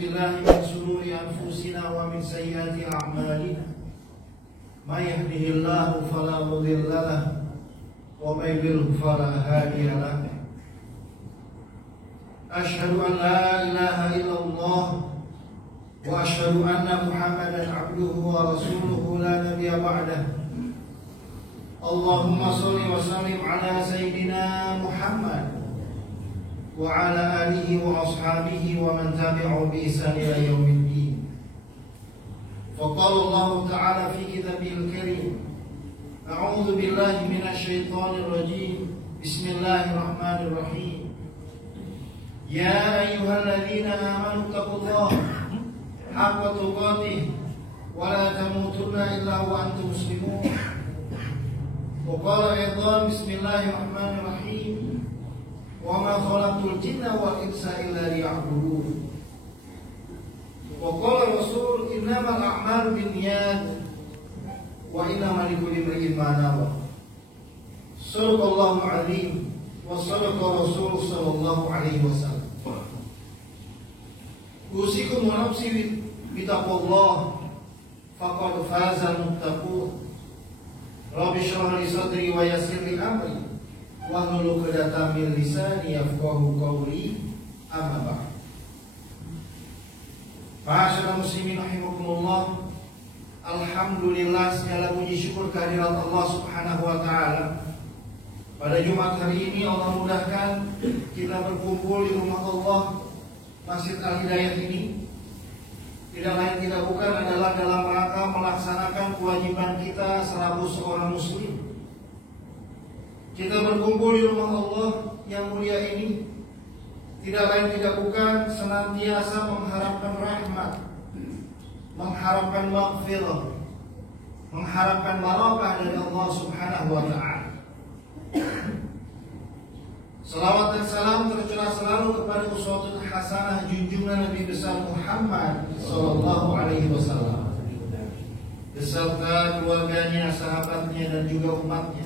بالله من شرور أنفسنا ومن سيئات أعمالنا من يهده الله فلا مضل له ومن يضلل فلا هادي له أشهد أن لا إله إلا الله وأشهد أن محمدا عبده ورسوله لا نبي بعده اللهم صل وسلم على سيدنا محمد وعلى آله وأصحابه ومن تبعه بإحسان إلى يوم الدين. فقال الله تعالى في كتابه الكريم أعوذ بالله من الشيطان الرجيم بسم الله الرحمن الرحيم يا أيها الذين آمنوا اتقوا الله حق تقاته ولا تموتن إلا وأنتم مسلمون. وقال أيضا بسم الله الرحمن الرحيم وما خلقت الجن والإنس إلا ليعبدون. وقال الرسول إنما الأعمال بالنيات وإنما لكل امرئ ما نوى. صدق الله العظيم وصدق الرسول صلى الله عليه وسلم. أوصيكم ونفسي بتقوى الله فقد فاز المتقون. رب اشرح لي صدري ويسر لي أمري wahlul 'uqdatam min lisani yafqahu qawli amma ba'd. Ma'asyiral muslimin rahimakumullah. Alhamdulillah, segala puji syukur kehadirat Allah Subhanahu wa taala. Pada Jumat hari ini Allah mudahkan kita berkumpul di rumah Allah Masjid Al-Hidayah ini. Tidak lain tidak bukan adalah dalam rangka melaksanakan kewajiban kita selaku seorang muslim. Kita berkumpul di rumah Allah yang mulia ini tidak lain tidak bukan senantiasa mengharapkan rahmat, mengharapkan maghfirah, mengharapkan barakah dari Allah Subhanahu wa taala. Salawat dan salam tercurah selalu kepada uswatun hasanah junjungan Nabi besar Muhammad sallallahu alaihi wasallam beserta keluarganya, sahabatnya dan juga umatnya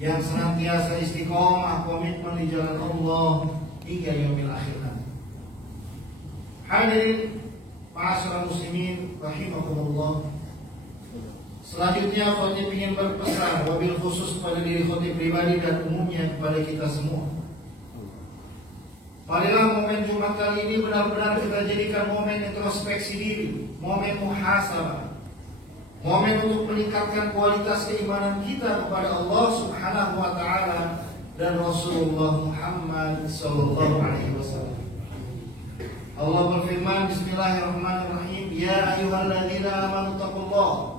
yang senantiasa istiqomah komitmen di jalan Allah hingga yaumil akhir nanti. Hadirin ma'asyiral muslimin rahimakumullah. Selanjutnya khotib ingin berpesan wabil khusus pada diri khotib pribadi dan umumnya kepada kita semua. Marilah momen Jumat kali ini benar-benar kita jadikan momen introspeksi diri, momen muhasabah, momen untuk meningkatkan kualitas keimanan kita kepada Allah Subhanahu wa taala dan Rasulullah Muhammad sallallahu alaihi wasallam. Allah berfirman bismillahirrahmanirrahim ya ayyuhalladzina amanu taqullah.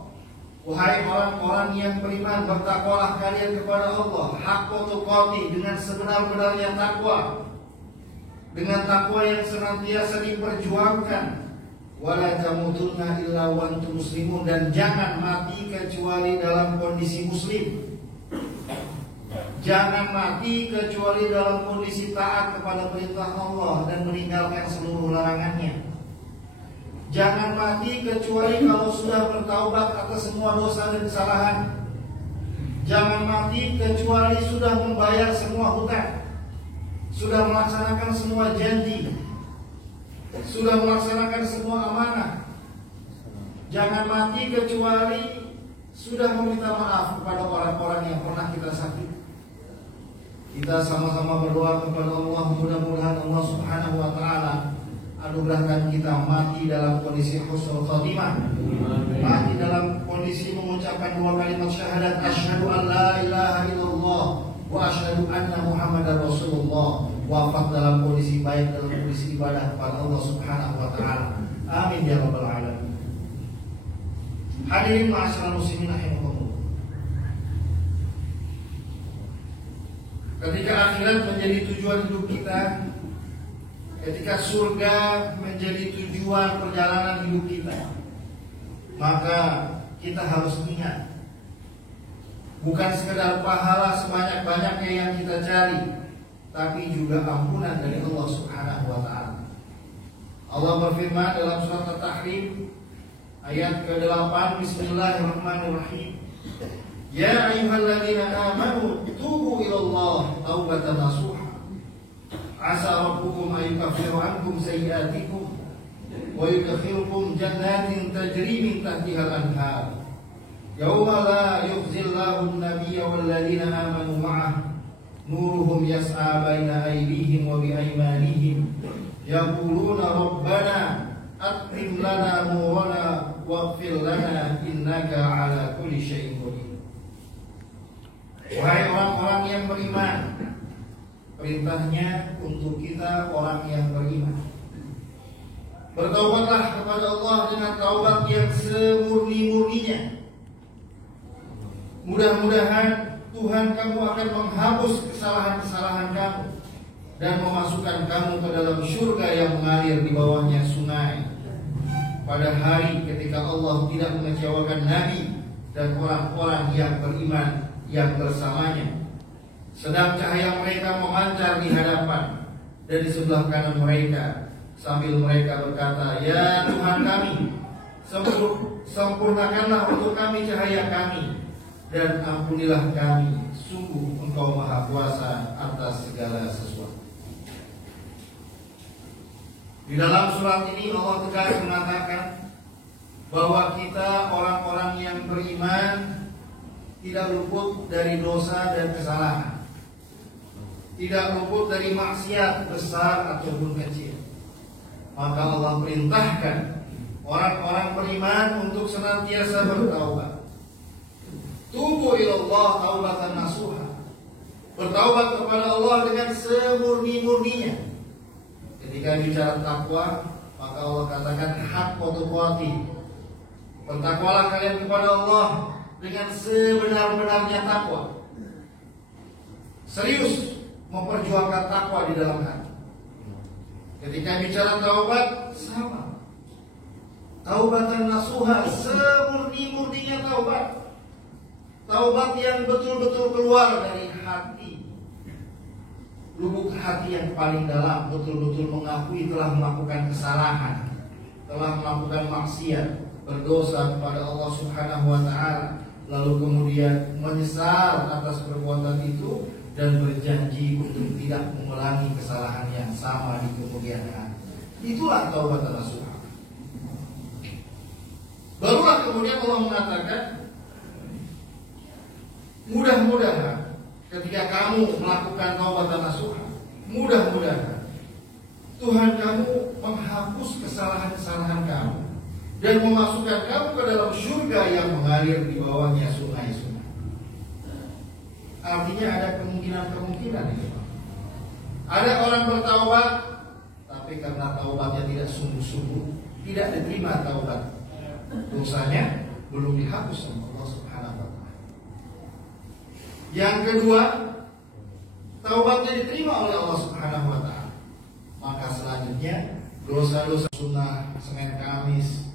Wahai orang-orang yang beriman, bertakwalah kalian kepada Allah haqqa tuqatih, dengan sebenar-benarnya takwa, dengan takwa yang senantiasa diperjuangkan. Wala tamutunna illa wa antum muslimun, dan jangan mati kecuali dalam kondisi muslim. Jangan mati kecuali dalam kondisi taat kepada perintah Allah dan meninggalkan seluruh larangannya. Jangan mati kecuali kalau sudah bertaubat atas semua dosa dan kesalahan. Jangan mati kecuali sudah membayar semua hutang, sudah melaksanakan semua janji, sudah melaksanakan semua amanah. Jangan mati kecuali sudah meminta maaf kepada orang-orang yang pernah kita sakiti. Kita sama-sama berdoa kepada Allah, mudah-mudahan Allah Subhanahu wa taala anugerahkan kita mati dalam kondisi husnul khatimah, mati dalam kondisi mengucapkan dua kalimat syahadat asyhadu an la ilaha illallah wa asyhadu anna muhammadar rasulullah, wafat dalam kondisi baik, dalam kondisi ibadah kepada Allah Subhanahu wa taala. Amin ya rabbal alamin. Hadirin ma'asyiral muslimin rahimakumullah. Ketika akhirat menjadi tujuan hidup kita, ketika surga menjadi tujuan perjalanan hidup kita, maka kita harus ingat, bukan sekedar pahala sebanyak-banyaknya yang kita cari, tapi juga ampunan dari Allah Subhanahu wa taala. Allah berfirman dalam surat At-Tahrim ayat ke-8, bismillahirrahmanirrahim. Ya ayyuhalladzina amanu tubu ilallah taubatan nasuha. Asa rabbukum ayyukaffiru ankum sayyi'atikum wa yudkhilukum jannatin tajri min tahtiha al-anhar yauma la yukhzillahu an-nabiyya wal ladzina amanu ma'ah nuruhum yas'a baina aydihim wa bi aymanihim yaquluna rabbana atmim lana nurana waghfir lana innaka ala kulli syai'in qadir. Wahai orang-orang yang beriman, perintahnya untuk kita orang yang beriman, bertaubatlah kepada Allah dengan taubat yang semurni-murninya. Mudah-mudahan Tuhan kamu akan menghapus kesalahan-kesalahan kamu dan memasukkan kamu ke dalam surga yang mengalir di bawahnya sungai. Pada hari ketika Allah tidak mengecewakan Nabi dan orang-orang yang beriman yang bersamanya, sedang cahaya mereka memancar di hadapan dan di sebelah kanan mereka, sambil mereka berkata, ya Tuhan kami, sempurnakanlah untuk kami cahaya kami dan ampunilah kami, sungguh Engkau Maha Kuasa atas segala sesuatu. Di dalam surat ini Allah tegas mengatakan bahwa kita orang-orang yang beriman tidak luput dari dosa dan kesalahan, tidak luput dari maksiat besar ataupun kecil. Maka Allah perintahkan orang-orang beriman untuk senantiasa bertaubat. Tubu ilallah taubatan nasuha, bertaubat kepada Allah dengan semurni-murninya. Ketika bicara takwa, maka Allah katakan haqqa tuqatih, bertakwalah kalian kepada Allah dengan sebenar-benarnya takwa. Serius memperjuangkan takwa di dalam hati. Ketika bicara taubat, sama. Taubatan nasuha, semurni-murninya taubat. Taubat yang betul-betul keluar dari hati, lubuk hati yang paling dalam, betul-betul mengakui telah melakukan kesalahan, telah melakukan maksiat, berdosa kepada Allah Subhanahu wa Ta'ala, lalu kemudian menyesal atas perbuatan itu dan berjanji untuk tidak mengulangi kesalahan yang sama di kemudian hari. Itulah taubat nasuha. Barulah kemudian Allah mengatakan, mudah-mudahan ketika kamu melakukan taubat nasuha, mudah-mudahan Tuhan kamu menghapus kesalahan-kesalahan kamu dan memasukkan kamu ke dalam surga yang mengalir di bawahnya sungai-sungai. Artinya ada kemungkinan itu. Ada orang bertaubat, tapi karena taubatnya tidak sungguh-sungguh, tidak diterima taubat, dosanya belum dihapus oleh Allah Subhanahu wa Ta'ala. Yang kedua, taubatnya diterima oleh Allah Subhanahu wa Ta'ala, maka selanjutnya dosa-dosa sunnah, Senin Kamis,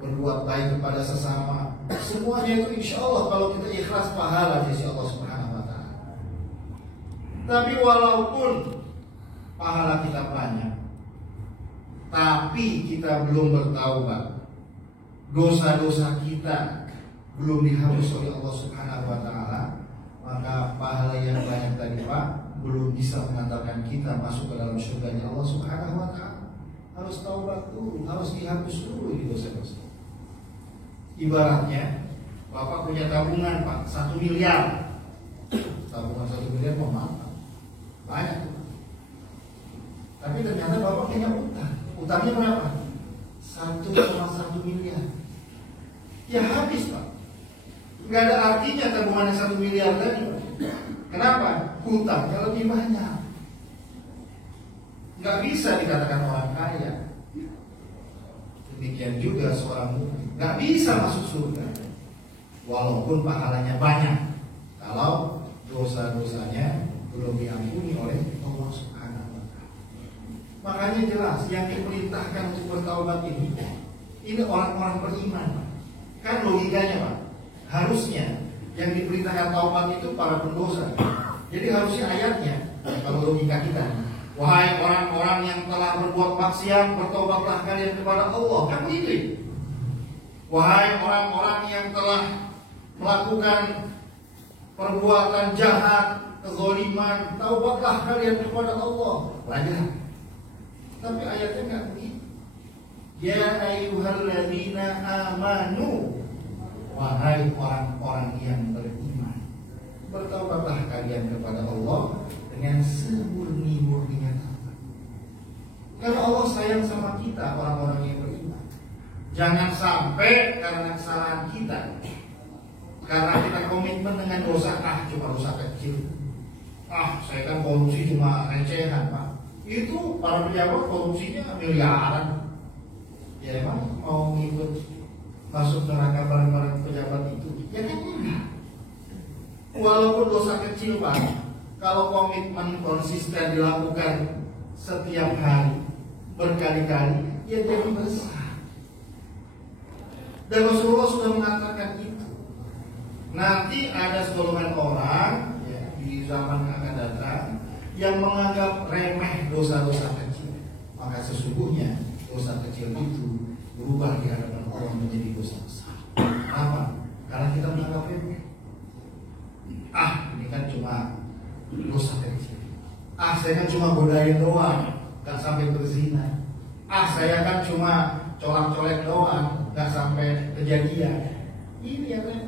berbuat baik kepada sesama, semuanya itu insya Allah kalau kita ikhlas pahala di sisi Allah Subhanahu wa Ta'ala. Tapi walaupun pahala kita banyak, tapi kita belum bertaubat, dosa-dosa kita belum dihapus oleh Allah Subhanahu wa Ta'ala, maka pahala yang banyak tadi Pak belum bisa mengantarkan kita masuk ke dalam surganya Allah Subhanahu wa Ta'ala. Harus taubat dulu, harus dihapus dulu di dosa-dosa. Ibaratnya Bapak punya tabungan Pak 1 miliar. Tabungan 1 miliar mau apa? Banyak tuh. Tapi ternyata Bapak punya utang. Utangnya berapa? 1,1 miliar. Ya habis Pak. Gak ada artinya tabungannya 1 miliar tadi Pak. Kenapa? Hutangnya lebih banyak. Gak bisa dikatakan orang kaya. Demikian juga seorang mukmin gak bisa masuk surga walaupun pahalanya banyak kalau dosa-dosanya belum diampuni oleh Allah Subhanahu wa Ta'ala. Makanya jelas yang diperintahkan untuk bertaubat ini orang-orang beriman. Kan logikanya Pak, harusnya yang diperintahkan taubat itu para pendosa. Jadi harusnya ayatnya, kalau logika kita, wahai orang-orang yang telah berbuat maksiat, bertobatlah kalian kepada Allah. Kan begitu. Wahai orang-orang yang telah melakukan perbuatan jahat, kezaliman, taubatlah kalian kepada Allah. Pelajaran. Tapi ayatnya nggak begitu. Ya ayyuhalladzina amanu, wahai orang-orang yang beriman, bertaubatlah kalian kepada Allah dengan semurni-murninya taubat. Karena Allah sayang sama kita, orang-orang yang beriman. Jangan sampai karena kesalahan kita, karena kita komitmen dengan dosa, cuma dosa kecil, saya kan korupsi cuma recehan, Pak. Itu para pejabat korupsinya miliaran. Ya emang mau ngikut masuk neraka bareng-bareng pejabat itu? Ya kan enggak. Walaupun dosa kecil, Pak, kalau komitmen konsisten dilakukan setiap hari berkali-kali, ya jadi besar. Dan Rasulullah sudah mengatakan itu. Nanti ada segolongan orang ya, di zaman akan datang yang menganggap remeh dosa-dosa kecil. Maka sesungguhnya dosa kecil itu berubah di hadapan Allah menjadi dosa besar. Kenapa? Karena kita menganggap remeh. Ini kan cuma dosa kecil. Saya kan cuma godain doang, gak sampai berzina. Saya kan cuma colak-colek doang, gak sampai kejadian. Ini ya kan?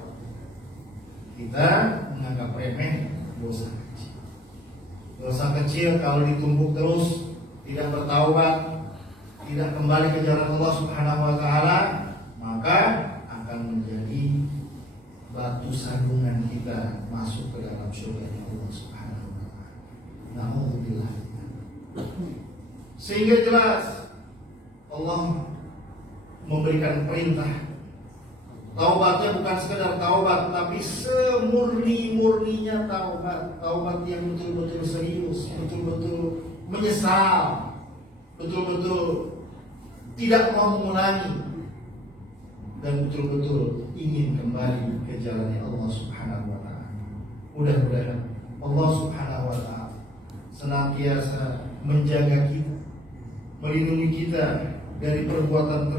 Kita menganggap remeh dosa kecil. Dosa kecil kalau ditumpuk terus, tidak bertaubat, tidak kembali ke jalan Allah Subhanahu wa taala, maka akan menjadi batu sandungan kita masuk ke dalam surga Allah Subhanahu wa taala. Nauzubillah. Sehingga jelas Allah memberikan perintah. Taubatnya bukan sekedar taubat, tapi semurni-murninya taubat. Taubat yang betul-betul serius, betul-betul menyesal, betul-betul tidak mau mengulangi, dan betul-betul ingin kembali ke jalannya Allah Subhanahu wa taala. Mudah-mudahan Allah Subhanahu wa taala senantiasa menjaga kita, melindungi kita dari perbuatan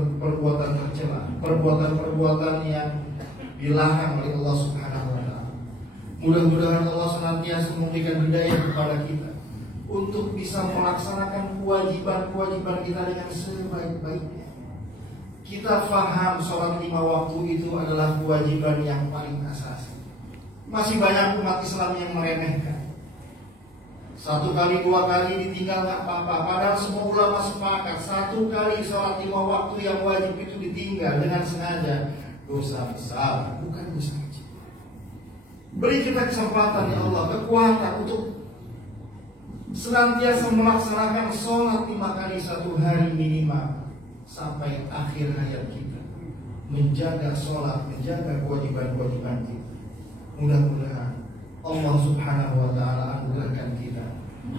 tercela, perbuatan yang dilarang oleh Allah Subhanahu wa taala. Mudah-mudahan Allah senantiasa memberikan hidayah kepada kita untuk bisa melaksanakan kewajiban-kewajiban kita dengan sebaik-baiknya. Kita faham sholat 5 waktu itu adalah kewajiban yang paling asasi. Masih banyak umat Islam yang meremehkan. 1 kali 2 kali ditinggal gak apa-apa. Padahal semua ulama sepakat 1 kali sholat 5 waktu yang wajib itu ditinggal dengan sengaja, dosa besar, bukan dosa kecil. Beri kita kesempatan ya Allah, kekuatan untuk senantiasa melaksanakan sholat 5 kali 1 hari minimal sampai akhir hayat kita. Menjaga sholat, menjaga kewajiban-kewajiban kita. Mudah-mudahan Allah Subhanahu wa taala anugerahkan kita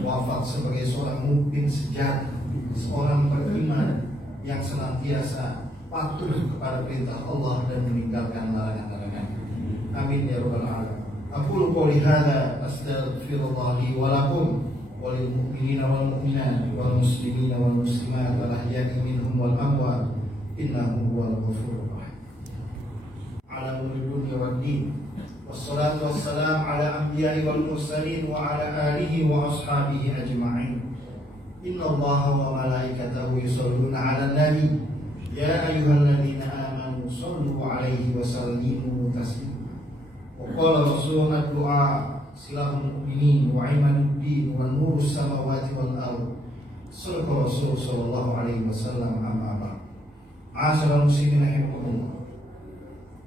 wafat sebagai seorang mukmin sejati, seorang beriman yang senantiasa patuh kepada perintah Allah dan meninggalkan larangan-larangan. Amin ya rabbal alamin. Aqulu qouli hadza astaghfirullah li wa lakum wa lil mu'minina wal mu'minat wal muslimina wal muslimat wal ahya'i minhum wal amwat innahu huwal ghafurur rahim. Ala mulki wad din. Wassalatu wassalam ala anbiya'i wal mursalin wa ala alihi wa ashabihi ajma'in. Inna Allaha wa malaikatahu yusholluna 'alan nabi. Ya ayyuhalladzina amanu shallu 'alaihi wa sallimu taslima. Wa qala rasuluna du'a silahul mu'minin wa imanuddin wa nurus samawati wal ardh. Shadaqa Rasul sallallahu alaihi wasallam amma ba'd. Asal muslimin rahimakumullah.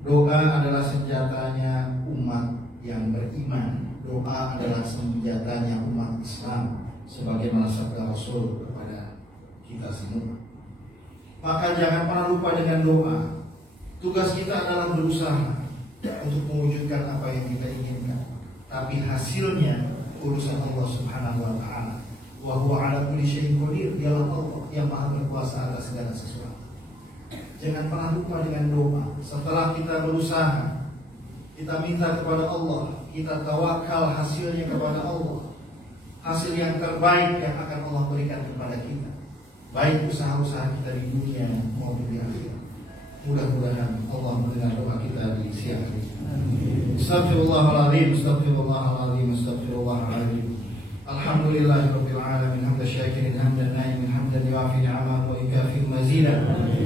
Doa adalah senjatanya umat yang beriman. Doa adalah senjatanya umat Islam, sebagaimana sabda Rasul kepada kita semua. Maka jangan pernah lupa dengan doa. Tugas kita adalah berusaha untuk mewujudkan apa yang kita inginkan, tapi hasilnya urusan Allah Subhanahu wa taala. Wa huwa 'ala kulli syai'in qadir. Dialah Allah yang Maha berkuasa atas segala sesuatu. Jangan pernah lupa dengan doa. Setelah kita berusaha, kita minta kepada Allah, kita tawakal hasilnya kepada Allah. Hasil yang terbaik yang akan Allah berikan kepada kita, baik usaha-usaha kita di dunia maupun di akhirat. Mudah-mudahan Allah mendengar doa kita di siang hari. Astaghfirullahaladzim, astaghfirullahaladzim, astaghfirullahaladzim. Alhamdulillahirabbil alamin, hamdan syakirin, hamdan na'imin, hamdan yuafi ni'amahu wa yukafi mazid. مزيدا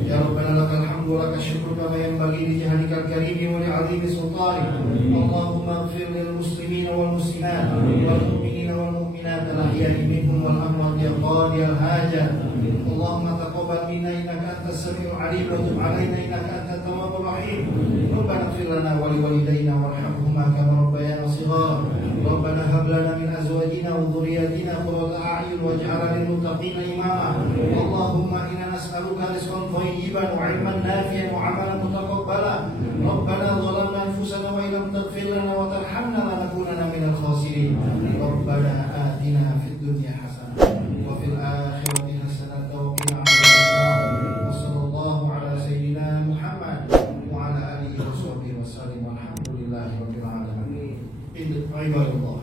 يا ربنا لك الحمد ولك الشكر كما ينبغي لجهلك الكريم ولعظيم سلطانك اللهم اغفر للمسلمين والمسلمات والمؤمنين والمؤمنات الأحياء منهم والأموات يا قاضي الحاجات اللهم تقبل منا إنك أنت السميع العليم وتب علينا إنك أنت التواب الرحيم ربنا اغفر لنا ولوالدينا وارحمهما كما ربيانا صغارا ربنا هب لنا من أزواجنا وذرياتنا قرة أعين واجعلنا للمتقين إماما اللهم إنا نسألك رزقا طيبا وعلما نافعا وعملا متقبلا ربنا ظلمنا أنفسنا وإن لم تغفر لنا وترحمنا لنكونن من الخاسرين ربنا آتنا في الدنيا حسنة وفي الآخرة حسنة وقنا عذاب النار وصلى الله على سيدنا محمد وعلى آله وصحبه وسلم والحمد لله رب العالمين عباد الله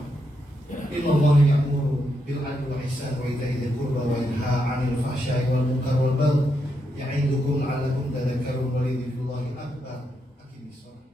إن الله يأمر بالعدل والإحسان وإيتاء ذي القربى وينهى عن الفحشاء والمنكر والبغي يعظكم لعلكم تذكرون ولذكر الله أكبر أقم الصلاة